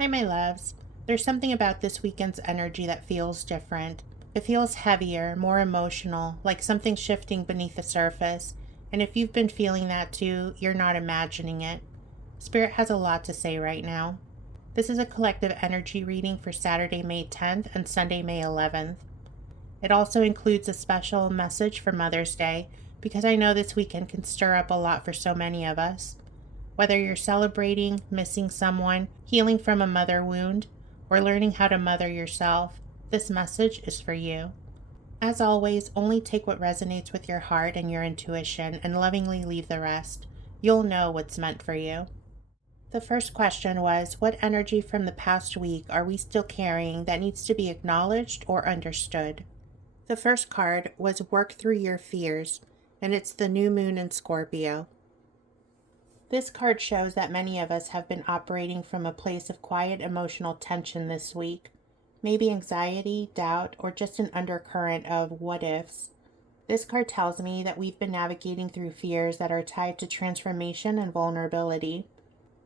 Hi, my loves. There's something about this weekend's energy that feels different. It feels heavier, more emotional, like something shifting beneath the surface. And if you've been feeling that too, you're not imagining it. Spirit has a lot to say right now. This is a collective energy reading for Saturday, May 10th and Sunday, May 11th. It also includes a special message for Mother's Day because I know this weekend can stir up a lot for so many of us. Whether you're celebrating, missing someone, healing from a mother wound, or learning how to mother yourself, this message is for you. As always, only take what resonates with your heart and your intuition and lovingly leave the rest. You'll know what's meant for you. The first question was, what energy from the past week are we still carrying that needs to be acknowledged or understood? The first card was Work Through Your Fears, and it's the new moon in Scorpio. This card shows that many of us have been operating from a place of quiet emotional tension this week. Maybe anxiety, doubt, or just an undercurrent of what ifs. This card tells me that we've been navigating through fears that are tied to transformation and vulnerability.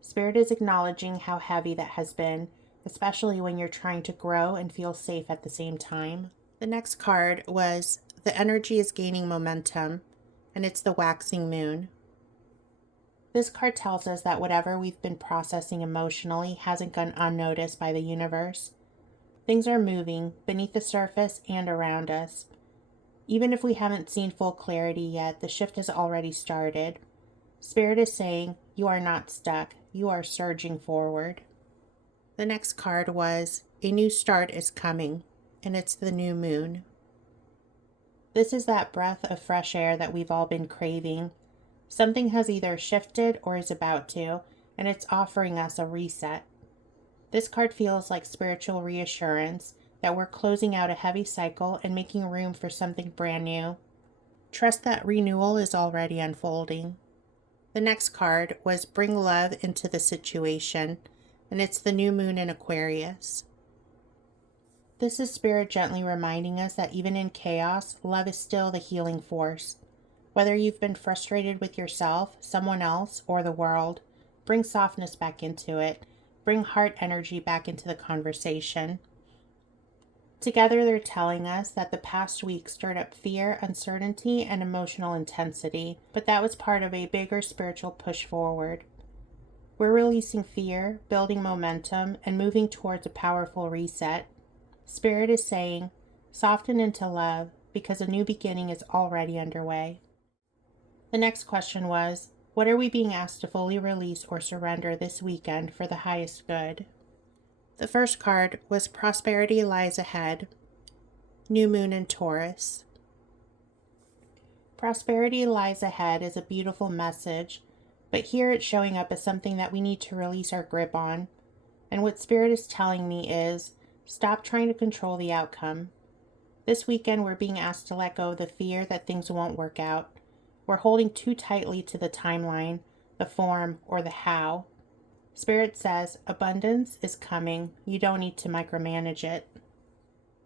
Spirit is acknowledging how heavy that has been, especially when you're trying to grow and feel safe at the same time. The next card was The Energy is Gaining Momentum, and it's the Waxing Moon. This card tells us that whatever we've been processing emotionally hasn't gone unnoticed by the universe. Things are moving beneath the surface and around us. Even if we haven't seen full clarity yet, the shift has already started. Spirit is saying, you are not stuck, you are surging forward. The next card was, A New Start is Coming, and it's the new moon. This is that breath of fresh air that we've all been craving. Something has either shifted or is about to, and it's offering us a reset. This card feels like spiritual reassurance that we're closing out a heavy cycle and making room for something brand new. Trust that renewal is already unfolding. The next card was Bring Love into the Situation, and it's the new moon in Aquarius. This is Spirit gently reminding us that even in chaos, love is still the healing force. Whether you've been frustrated with yourself, someone else, or the world, bring softness back into it. Bring heart energy back into the conversation. Together, they're telling us that the past week stirred up fear, uncertainty, and emotional intensity, but that was part of a bigger spiritual push forward. We're releasing fear, building momentum, and moving towards a powerful reset. Spirit is saying, soften into love, because a new beginning is already underway. The next question was, what are we being asked to fully release or surrender this weekend for the highest good? The first card was Prosperity Lies Ahead, New Moon in Taurus. Prosperity lies ahead is a beautiful message, but here it's showing up as something that we need to release our grip on. And what Spirit is telling me is, stop trying to control the outcome. This weekend we're being asked to let go of the fear that things won't work out. We're holding too tightly to the timeline, the form, or the how. Spirit says, abundance is coming. You don't need to micromanage it.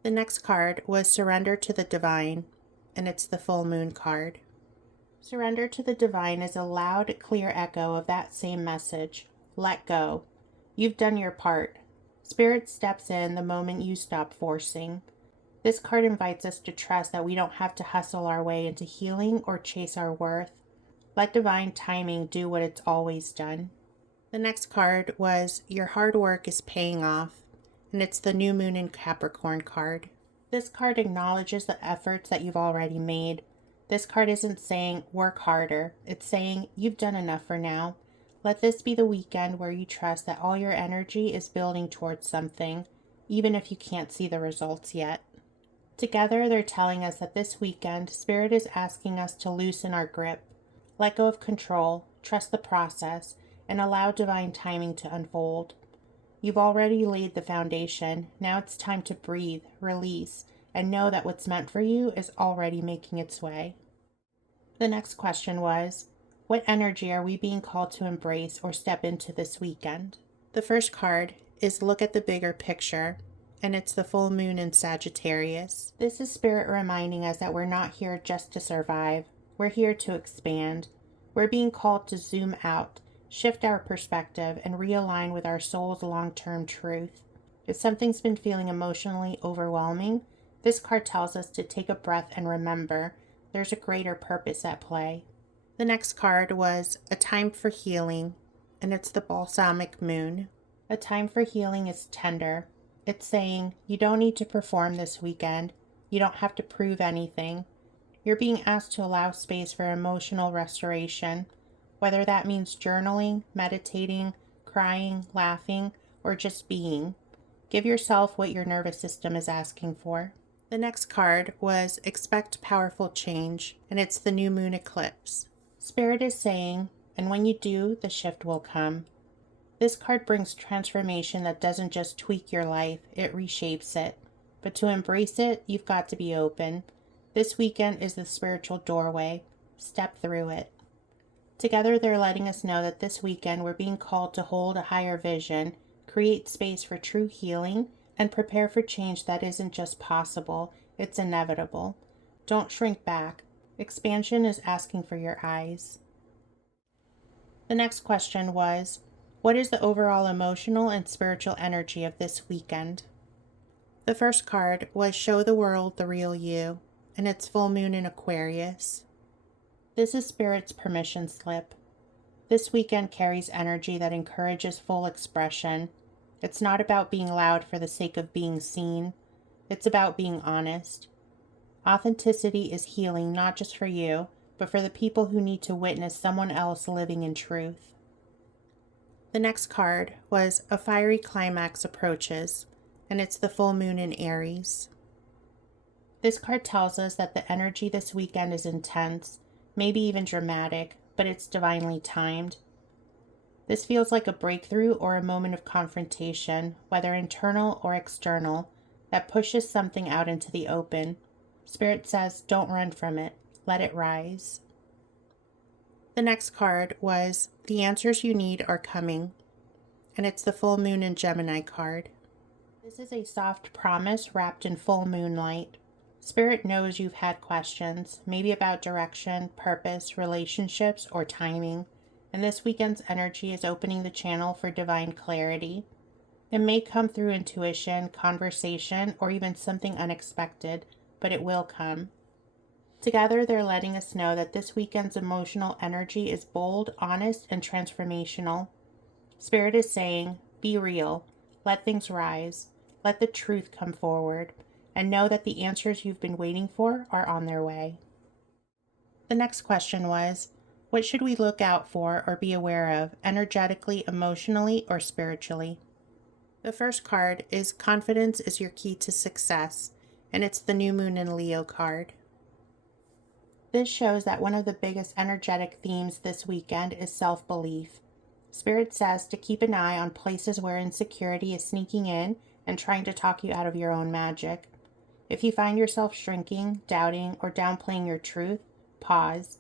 The next card was Surrender to the Divine, and it's the full moon card. Surrender to the Divine is a loud, clear echo of that same message. Let go. You've done your part. Spirit steps in the moment you stop forcing. This card invites us to trust that we don't have to hustle our way into healing or chase our worth. Let divine timing do what it's always done. The next card was Your Hard Work is Paying Off, and it's the New Moon in Capricorn card. This card acknowledges the efforts that you've already made. This card isn't saying work harder. It's saying you've done enough for now. Let this be the weekend where you trust that all your energy is building towards something, even if you can't see the results yet. Together, they're telling us that this weekend, Spirit is asking us to loosen our grip, let go of control, trust the process, and allow divine timing to unfold. You've already laid the foundation. Now it's time to breathe, release, and know that what's meant for you is already making its way. The next question was, what energy are we being called to embrace or step into this weekend? The first card is Look at the Bigger Picture, and it's the full moon in Sagittarius. This is Spirit reminding us that we're not here just to survive. We're here to expand. We're being called to zoom out, shift our perspective, and realign with our soul's long-term truth. If something's been feeling emotionally overwhelming, this card tells us to take a breath and remember there's a greater purpose at play. The next card was A Time for Healing, and it's the Balsamic Moon. A time for healing is tender. It's saying you don't need to perform this weekend. You don't have to prove anything. You're being asked to allow space for emotional restoration, whether that means journaling, meditating, crying, laughing, or just being. Give yourself what your nervous system is asking for. The next card was Expect Powerful Change, and it's the new moon eclipse. Spirit is saying, and when you do, the shift will come. This card brings transformation that doesn't just tweak your life, it reshapes it. But to embrace it, you've got to be open. This weekend is the spiritual doorway. Step through it. Together, they're letting us know that this weekend we're being called to hold a higher vision, create space for true healing, and prepare for change that isn't just possible, it's inevitable. Don't shrink back. Expansion is asking for your eyes. The next question was, what is the overall emotional and spiritual energy of this weekend? The first card was Show the World the Real You, and it's full moon in Aquarius. This is Spirit's permission slip. This weekend carries energy that encourages full expression. It's not about being loud for the sake of being seen. It's about being honest. Authenticity is healing not just for you, but for the people who need to witness someone else living in truth. The next card was A Fiery Climax Approaches, and it's the full moon in Aries. This card tells us that the energy this weekend is intense, maybe even dramatic, but it's divinely timed. This feels like a breakthrough or a moment of confrontation, whether internal or external, that pushes something out into the open. Spirit says, don't run from it, let it rise. The next card was The Answers You Need Are Coming, and it's the full moon in Gemini card. This is a soft promise wrapped in full moonlight. Spirit knows you've had questions, maybe about direction, purpose, relationships, or timing, and this weekend's energy is opening the channel for divine clarity. It may come through intuition, conversation, or even something unexpected, but it will come. Together, they're letting us know that this weekend's emotional energy is bold, honest, and transformational. Spirit is saying, be real, let things rise, let the truth come forward, and know that the answers you've been waiting for are on their way. The next question was, what should we look out for or be aware of, energetically, emotionally, or spiritually? The first card is Confidence is Your Key to Success, and it's the new moon in Leo card. This shows that one of the biggest energetic themes this weekend is self-belief. Spirit says to keep an eye on places where insecurity is sneaking in and trying to talk you out of your own magic. If you find yourself shrinking, doubting, or downplaying your truth, pause.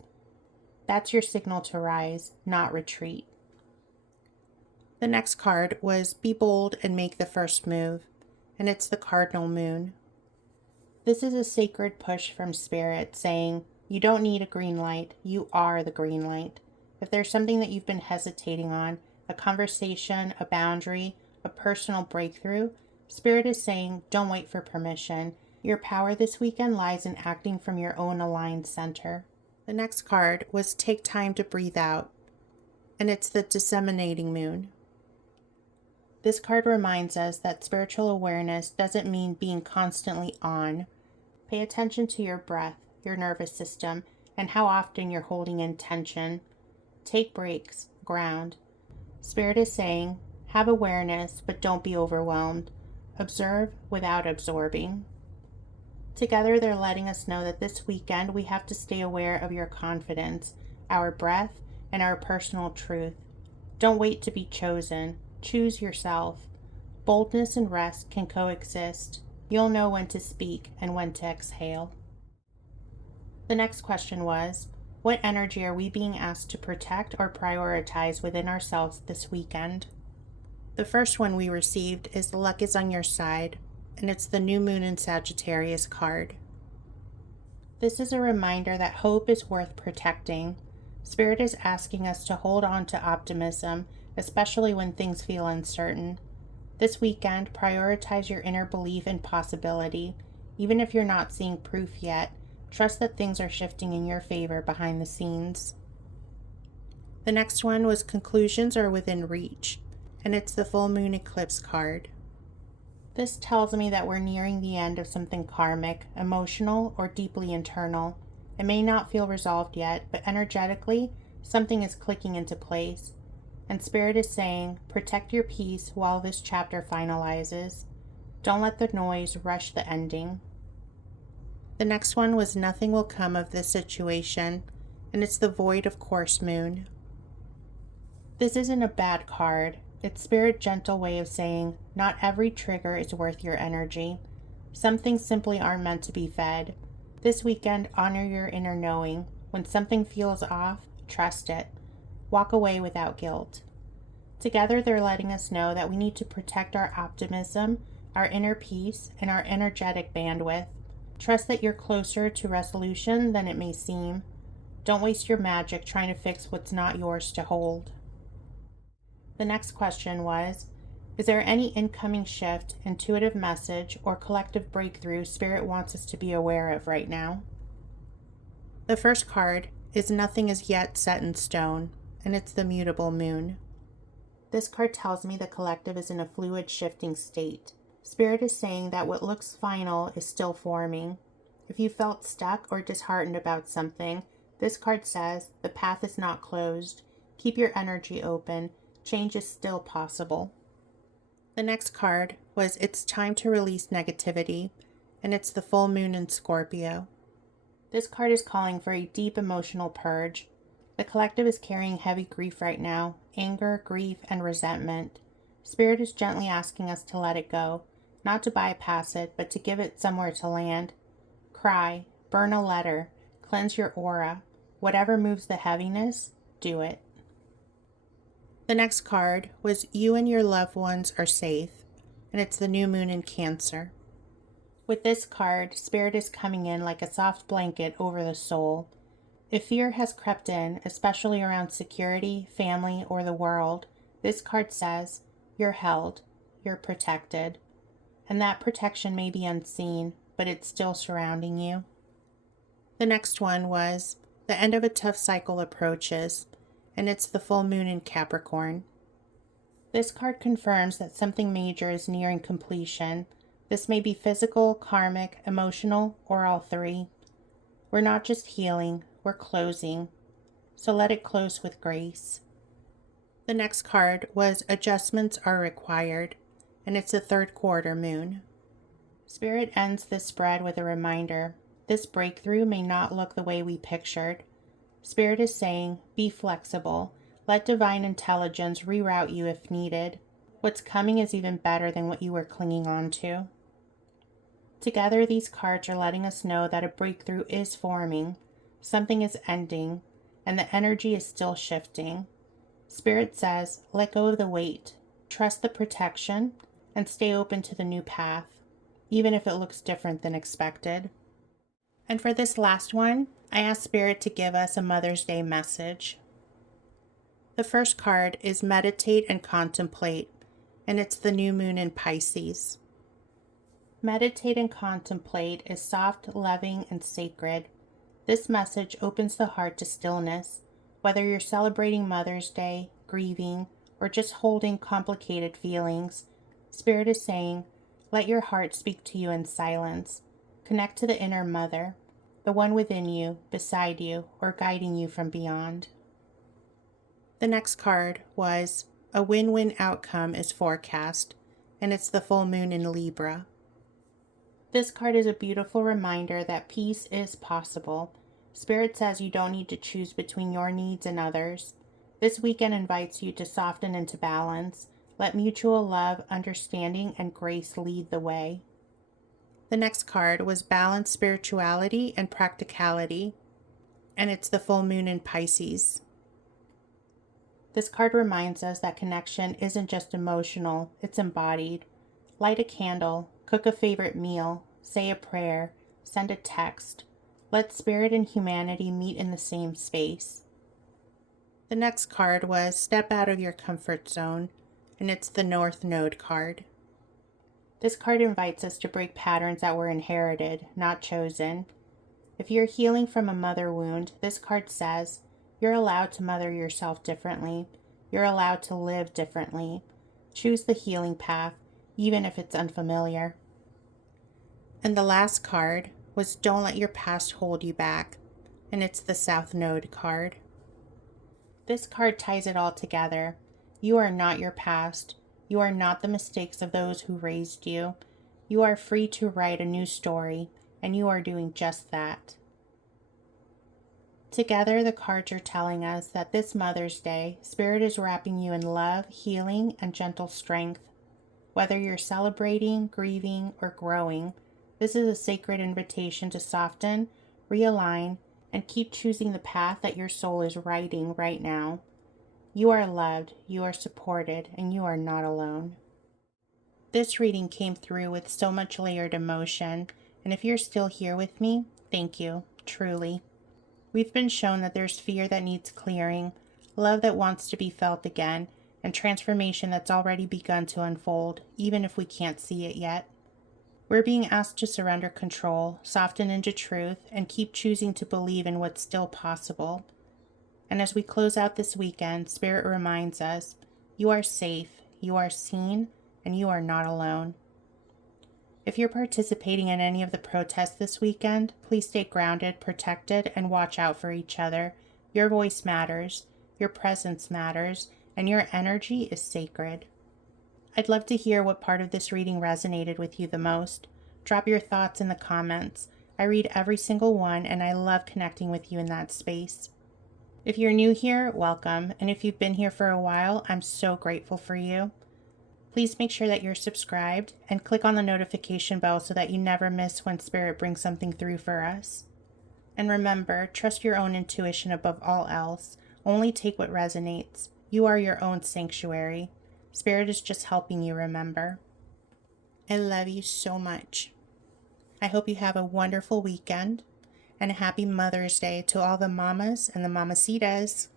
That's your signal to rise, not retreat. The next card was Be Bold and Make the First Move, and it's the Cardinal Moon. This is a sacred push from Spirit saying, you don't need a green light, you are the green light. If there's something that you've been hesitating on, a conversation, a boundary, a personal breakthrough, Spirit is saying, don't wait for permission. Your power this weekend lies in acting from your own aligned center. The next card was Take Time to Breathe Out, and it's the Disseminating Moon. This card reminds us that spiritual awareness doesn't mean being constantly on. Pay attention to your breath, your nervous system, and how often you're holding in tension. Take breaks, ground. Spirit is saying, have awareness, but don't be overwhelmed. Observe without absorbing. Together, they're letting us know that this weekend we have to stay aware of your confidence, our breath, and our personal truth. Don't wait to be chosen. Choose yourself. Boldness and rest can coexist. You'll know when to speak and when to exhale. The next question was, what energy are we being asked to protect or prioritize within ourselves this weekend? The first one we received is Luck is on Your Side, and it's the New Moon in Sagittarius card. This is a reminder that hope is worth protecting. Spirit is asking us to hold on to optimism, especially when things feel uncertain. This weekend, prioritize your inner belief in possibility. Even if you're not seeing proof yet, trust that things are shifting in your favor behind the scenes. The next one was conclusions are within reach, and it's the full moon eclipse card. This tells me that we're nearing the end of something karmic, emotional, or deeply internal. It may not feel resolved yet, but energetically, something is clicking into place. And Spirit is saying, protect your peace while this chapter finalizes. Don't let the noise rush the ending. The next one was nothing will come of this situation, and it's the void of course moon. This isn't a bad card. It's Spirit's gentle way of saying, not every trigger is worth your energy. Some things simply aren't meant to be fed. This weekend, honor your inner knowing. When something feels off, trust it. Walk away without guilt. Together, they're letting us know that we need to protect our optimism, our inner peace, and our energetic bandwidth. Trust that you're closer to resolution than it may seem. Don't waste your magic trying to fix what's not yours to hold. The next question was, is there any incoming shift, intuitive message, or collective breakthrough Spirit wants us to be aware of right now? The first card is nothing is yet set in stone, and it's the mutable moon. This card tells me the collective is in a fluid, shifting state. Spirit is saying that what looks final is still forming. If you felt stuck or disheartened about something, this card says the path is not closed. Keep your energy open. Change is still possible. The next card was it's time to release negativity, and it's the full moon in Scorpio. This card is calling for a deep emotional purge. The collective is carrying heavy grief right now, anger, grief, and resentment. Spirit is gently asking us to let it go, not to bypass it, but to give it somewhere to land. Cry, burn a letter, cleanse your aura. Whatever moves the heaviness, do it. The next card was you and your loved ones are safe, and it's the new moon in Cancer. With this card, Spirit is coming in like a soft blanket over the soul. If fear has crept in, especially around security, family, or the world, this card says, you're held, you're protected. And that protection may be unseen, but it's still surrounding you. The next one was, the end of a tough cycle approaches, and it's the full moon in Capricorn. This card confirms that something major is nearing completion. This may be physical, karmic, emotional, or all three. We're not just healing, we're closing. So let it close with grace. The next card was adjustments are required, and it's the third quarter moon. Spirit ends this spread with a reminder. This breakthrough may not look the way we pictured. Spirit is saying, be flexible. Let divine intelligence reroute you if needed. What's coming is even better than what you were clinging on to. Together, these cards are letting us know that a breakthrough is forming, something is ending, and the energy is still shifting. Spirit says, let go of the weight, trust the protection, and stay open to the new path, even if it looks different than expected. And for this last one, I asked Spirit to give us a Mother's Day message. The first card is meditate and contemplate, and it's the new moon in Pisces. Meditate and contemplate is soft, loving, and sacred. This message opens the heart to stillness, whether you're celebrating Mother's Day, grieving, or just holding complicated feelings. Spirit is saying, let your heart speak to you in silence. Connect to the inner mother, the one within you, beside you, or guiding you from beyond. The next card was a win-win outcome is forecast, and it's the full moon in Libra. This card is a beautiful reminder that peace is possible. Spirit says you don't need to choose between your needs and others. This weekend invites you to soften into balance. Let mutual love, understanding, and grace lead the way. The next card was balance, spirituality, and practicality, and it's the full moon in Pisces. This card reminds us that connection isn't just emotional, it's embodied. Light a candle, cook a favorite meal, say a prayer, send a text. Let spirit and humanity meet in the same space. The next card was Step Out of Your Comfort Zone, and it's the North Node card. This card invites us to break patterns that were inherited, not chosen. If you're healing from a mother wound, this card says you're allowed to mother yourself differently. You're allowed to live differently. Choose the healing path, even if it's unfamiliar. And the last card was Don't Let Your Past Hold You Back, and it's the South Node card. This card ties it all together. You are not your past. You are not the mistakes of those who raised you. You are free to write a new story, and you are doing just that. Together, the cards are telling us that this Mother's Day, Spirit is wrapping you in love, healing, and gentle strength. Whether you're celebrating, grieving, or growing, this is a sacred invitation to soften, realign, and keep choosing the path that your soul is writing right now. You are loved, you are supported, and you are not alone. This reading came through with so much layered emotion, and if you're still here with me, thank you, truly. We've been shown that there's fear that needs clearing, love that wants to be felt again, and transformation that's already begun to unfold, even if we can't see it yet. We're being asked to surrender control, soften into truth, and keep choosing to believe in what's still possible. And as we close out this weekend, Spirit reminds us, you are safe, you are seen, and you are not alone. If you're participating in any of the protests this weekend, please stay grounded, protected, and watch out for each other. Your voice matters, your presence matters, and your energy is sacred. I'd love to hear what part of this reading resonated with you the most. Drop your thoughts in the comments. I read every single one, and I love connecting with you in that space. If you're new here, welcome, and if you've been here for a while, I'm so grateful for you. Please make sure that you're subscribed and click on the notification bell so that you never miss when Spirit brings something through for us. And remember, trust your own intuition above all else. Only take what resonates. You are your own sanctuary. Spirit is just helping you remember. I love you so much. I hope you have a wonderful weekend and a happy Mother's Day to all the mamas and the mamacitas.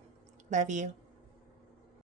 Love you.